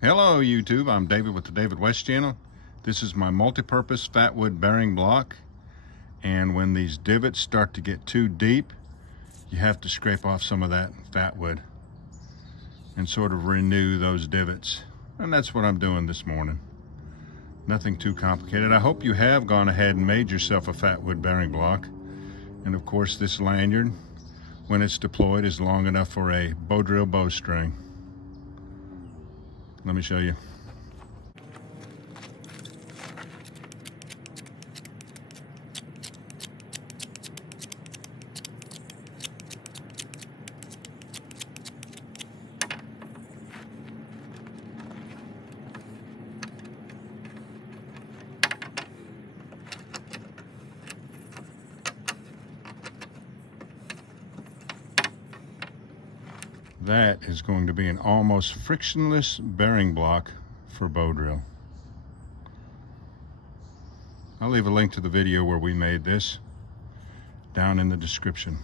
Hello YouTube, I'm David with the David West channel. This is my multi-purpose fatwood bearing block, and when these divots start to get too deep, you have to scrape off some of that fatwood and sort of renew those divots, and that's what I'm doing this morning. Nothing too complicated. I hope you have gone ahead and made yourself a fatwood bearing block, and of course this lanyard, when it's deployed, is long enough for a bow drill bowstring. Let me show you. That is going to be an almost frictionless bearing block for bow drill. I'll leave a link to the video where we made this down in the description.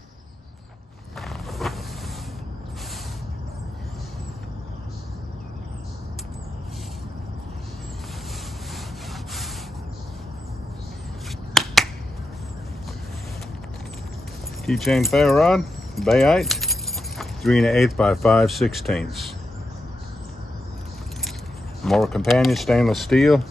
Keychain ferro rod, bayite, 3 1/8 by 5/16. More companion stainless steel.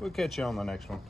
We'll catch you on the next one.